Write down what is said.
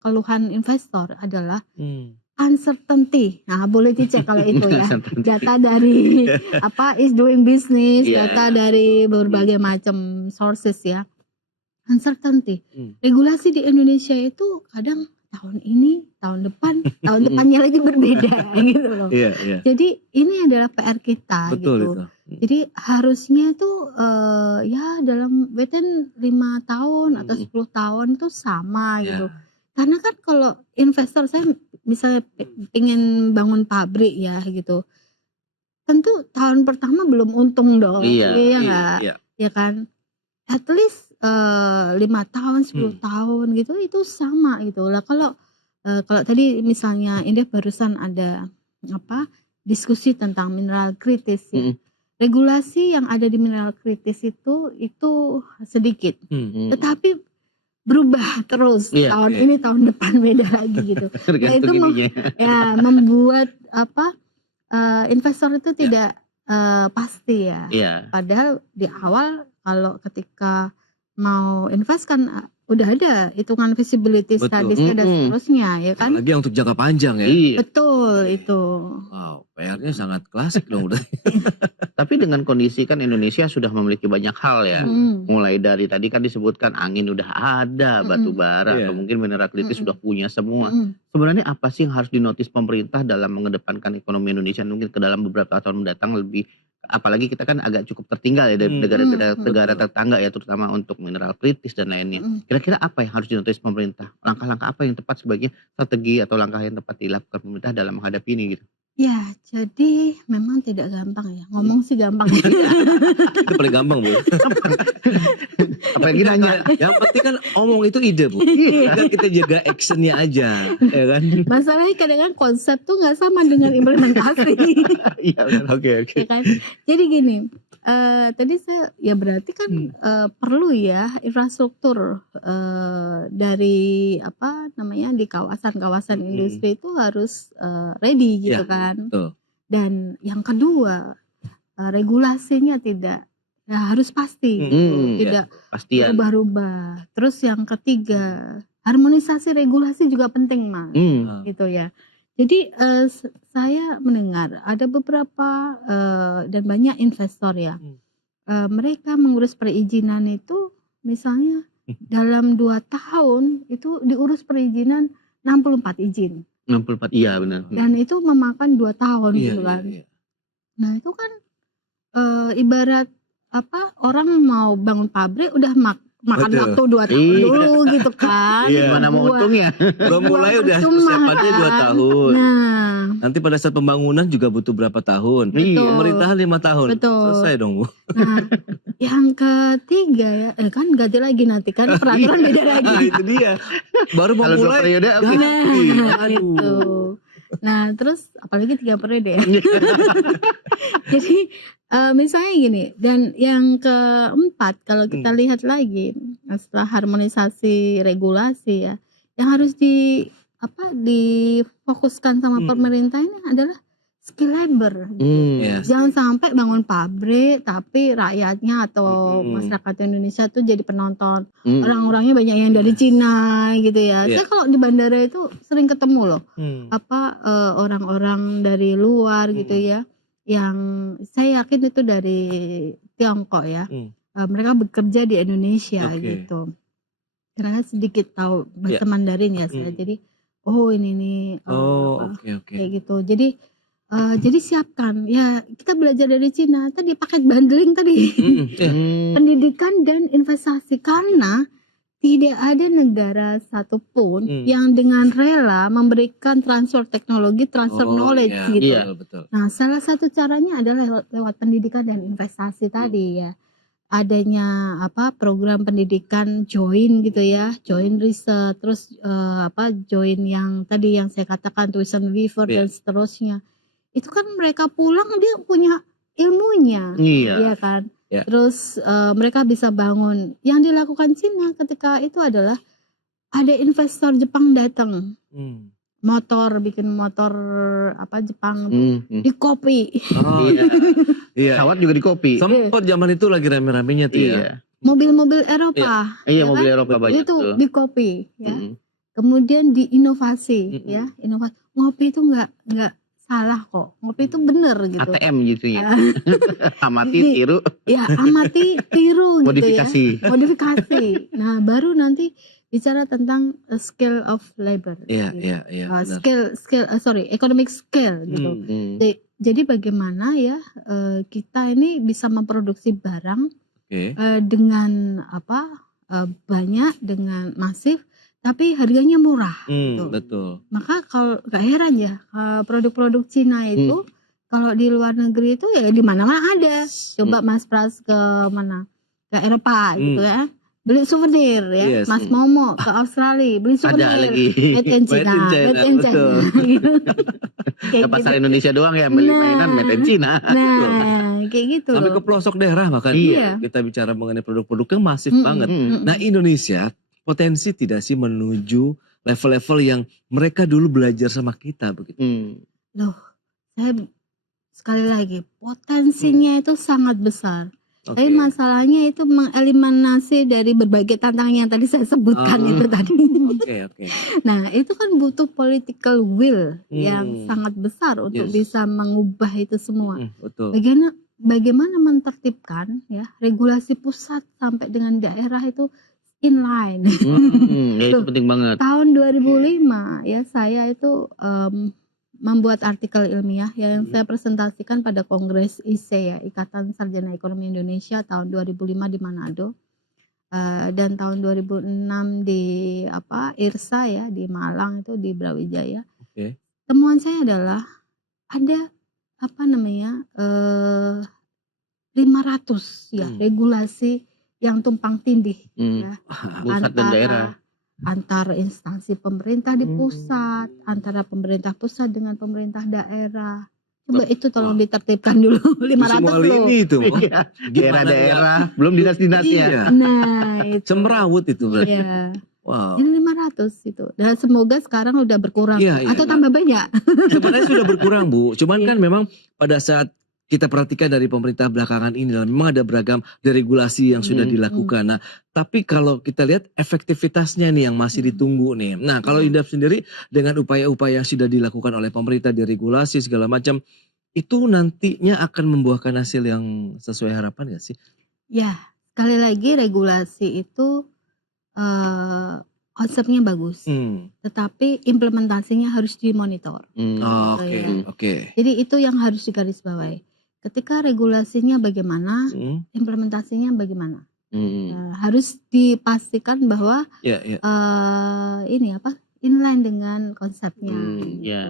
keluhan investor adalah Hmm. uncertainty. Nah, boleh dicek kalau itu ya. Uncertainty. Data dari is doing business, Iya, data dari berbagai macam sources ya. Uncertainty. Regulasi di Indonesia itu kadang tahun ini, tahun depan, tahun depannya lagi berbeda gitu loh. Iya, iya. Jadi ini adalah PR kita Betul gitu. itu. Jadi harusnya tuh ya dalam within 5 tahun atau 10 tahun tuh sama Ya. gitu. Karena kan kalau investor saya misalnya pengen bangun pabrik ya gitu, tentu tahun pertama belum untung dong, Iya, iya Iya, nggak? iya. Ya kan? At least 5 tahun, 10 tahun gitu itu sama gitu. Lah kalau tadi misalnya Indef barusan ada diskusi tentang mineral kritis ya. Regulasi yang ada di mineral kritis itu sedikit. Tetapi berubah terus Iya, tahun iya. ini tahun depan beda lagi gitu. Nah, itu Tergantung ininya. ya membuat investor itu tidak pasti ya. Iya. Padahal di awal kalau ketika mau invest kan udah ada hitungan feasibility Betul. studies-nya dan seterusnya ya kan. Apalagi yang untuk jangka panjang ya. Iya. Betul itu. Wow, PR-nya sangat klasik dong. Tapi dengan kondisi kan Indonesia sudah memiliki banyak hal ya. Mulai dari tadi kan disebutkan angin udah ada, batu bara Iya. atau mungkin mineral kritis sudah punya semua. Sebenarnya apa sih yang harus dinotis pemerintah dalam mengedepankan ekonomi Indonesia mungkin ke dalam beberapa tahun mendatang, lebih apalagi kita kan agak cukup tertinggal ya dari negara tetangga ya, terutama untuk mineral kritis dan lainnya. Kira-kira apa yang harus dinotis pemerintah? Langkah-langkah apa yang tepat sebagai strategi atau langkah yang tepat dilakukan pemerintah dalam menghadapi ini gitu? Ya, jadi memang tidak gampang ya. Ngomong sih gampang ya. Itu paling gampang, Bu. Apalagi nanya. Yang penting kan omong itu ide, Bu. Tinggal kita jaga actionnya aja, ya kan? Masalahnya kadang-kadang konsep tuh nggak sama dengan implementasi. Iya. Oke. Ya kan? Jadi gini, tadi saya ya berarti kan perlu ya infrastruktur dari di kawasan-kawasan industri itu harus ready gitu Ya, kan. betul. Dan yang kedua regulasinya tidak harus pasti gitu, tidak Pastian. berubah-ubah. Terus yang ketiga harmonisasi regulasi juga penting Mas, gitu ya. Jadi saya mendengar ada beberapa dan banyak investor ya, mereka mengurus perizinan itu misalnya dalam 2 tahun itu diurus perizinan 64 izin. 64, iya benar. Dan itu memakan 2 tahun Iya, gitu kan. iya. Nah itu kan ibarat orang mau bangun pabrik udah makan Betul. waktu 2 tahun Iya. dulu gitu kan. Iya. Gimana mau untungnya? Belum mulai udah percuma persiapannya 2 kan. tahun. Nah, Nanti pada saat pembangunan juga butuh berapa tahun. Iya. Pemerintahan 5 tahun. Betul. Selesai dong, Bu. nah yang ketiga ya kan ganti lagi nanti kan peraturan beda lagi. Nah, itu dia. Baru mau Kalau 2 mulai. periode oke. Nah, Aduh. itu. Nah, terus apalagi 3 periode ya. Jadi misalnya gini, dan yang keempat kalau kita lihat lagi setelah harmonisasi regulasi ya, yang harus difokuskan sama pemerintah ini adalah skill labor. Yes. Jangan sampai bangun pabrik tapi rakyatnya atau masyarakat Indonesia tuh jadi penonton. Orang-orangnya banyak yang dari Cina gitu ya. Saya kalau di bandara itu sering ketemu loh orang-orang dari luar gitu ya, yang saya yakin itu dari Tiongkok ya. Mereka bekerja di Indonesia gitu. Karena sedikit tahu bahasa Mandarin ya saya. Jadi ini nih Oke. kayak gitu. Jadi siapkan ya, kita belajar dari Cina tadi, paket bundling tadi. Pendidikan dan investasi, karena tidak ada negara satupun yang dengan rela memberikan transfer teknologi, transfer knowledge gitu. Iya, betul. Nah, salah satu caranya adalah lewat pendidikan dan investasi tadi ya. Adanya program pendidikan join gitu ya, join riset, terus join yang tadi yang saya katakan tuition waiver dan seterusnya. Itu kan mereka pulang dia punya ilmunya, ya kan. Terus mereka bisa bangun. Yang dilakukan Cina ketika itu adalah ada investor Jepang datang, bikin motor Jepang di copy. Iya. Pesawat juga di copy. Sempat zaman itu lagi rame-ramenya tuh ya. Mobil-mobil Eropa, Iya, ya mobil kan? Eropa banyak itu tuh. di copy ya. kemudian di inovasi Mm-mm. ya, inovasi. Ngopi itu nggak salah kok, ngopi itu bener gitu. ATM gitu ya. Eh, Amati, Jadi tiru, ya amati, tiru gitu ya, modifikasi. modifikasi. Nah baru nanti bicara tentang scale of labor, Iya, gitu. iya, iya, benar. Economic scale gitu. Hmm, Jadi bagaimana ya kita ini bisa memproduksi barang Oke. dengan banyak, dengan masif, tapi harganya murah gitu. Betul. Maka kalau gak heran ya produk-produk Cina itu kalau di luar negeri itu ya di mana-mana ada. Coba Mas Pras ke mana? Ke Eropa gitu ya. Beli souvenir ya. Yes. Mas Momo ke Australia beli Ada souvenir lagi. made in China, made in China. betul. Gitu. Kayak Ke pasar gitu. Indonesia doang ya beli mainan made in China. Nah, kayak gitu Sampai loh. ke pelosok daerah bahkan. Iya. Kita bicara mengenai produk-produk yang masif Mm-mm. banget. Mm-mm. Nah, Indonesia potensi tidak sih menuju level-level yang mereka dulu belajar sama kita begitu. Loh, saya sekali lagi potensinya itu sangat besar. Oke. Tapi masalahnya itu mengeliminasi dari berbagai tantangan yang tadi saya sebutkan itu tadi. Oke. Nah, itu kan butuh political will yang Hmm. sangat besar untuk Yes. bisa mengubah itu semua. Betul. Bagaimana mentertibkan ya regulasi pusat sampai dengan daerah itu inline. Ya itu penting banget. Tahun 2005 ya saya itu membuat artikel ilmiah yang saya presentasikan pada Kongres IC ya, Ikatan Sarjana Ekonomi Indonesia tahun 2005 di Manado. Dan tahun 2006 di IRSA ya di Malang itu di Brawijaya. Oke. Temuan saya adalah ada 500 ya regulasi yang tumpang tindih ya Pusat dan daerah. antara instansi pemerintah di pusat, antara pemerintah pusat dengan pemerintah daerah. Coba itu tolong ditertibkan dulu 500 Semua loh. lini itu. Iya, daerah-daerah, belum dinas-dinas ya. Iya. Nah, itu. Semrawut itu berarti. Iya. Wow. Ini 500 itu. Dan semoga sekarang udah berkurang Iya, atau tambah banyak. Sebenarnya sudah berkurang, Bu. Cuman kan memang pada saat kita perhatikan dari pemerintah belakangan ini memang ada beragam deregulasi yang sudah dilakukan. Nah, tapi kalau kita lihat efektivitasnya nih yang masih ditunggu nih. Nah, kalau Indef sendiri dengan upaya-upaya yang sudah dilakukan oleh pemerintah deregulasi segala macam, itu nantinya akan membuahkan hasil yang sesuai harapan nggak sih? Ya, sekali lagi regulasi itu konsepnya bagus, tetapi implementasinya harus dimonitor. Oke. Jadi itu yang harus digarisbawahi. Ketika regulasinya bagaimana, implementasinya bagaimana, harus dipastikan bahwa inline dengan konsepnya. Gitu ya.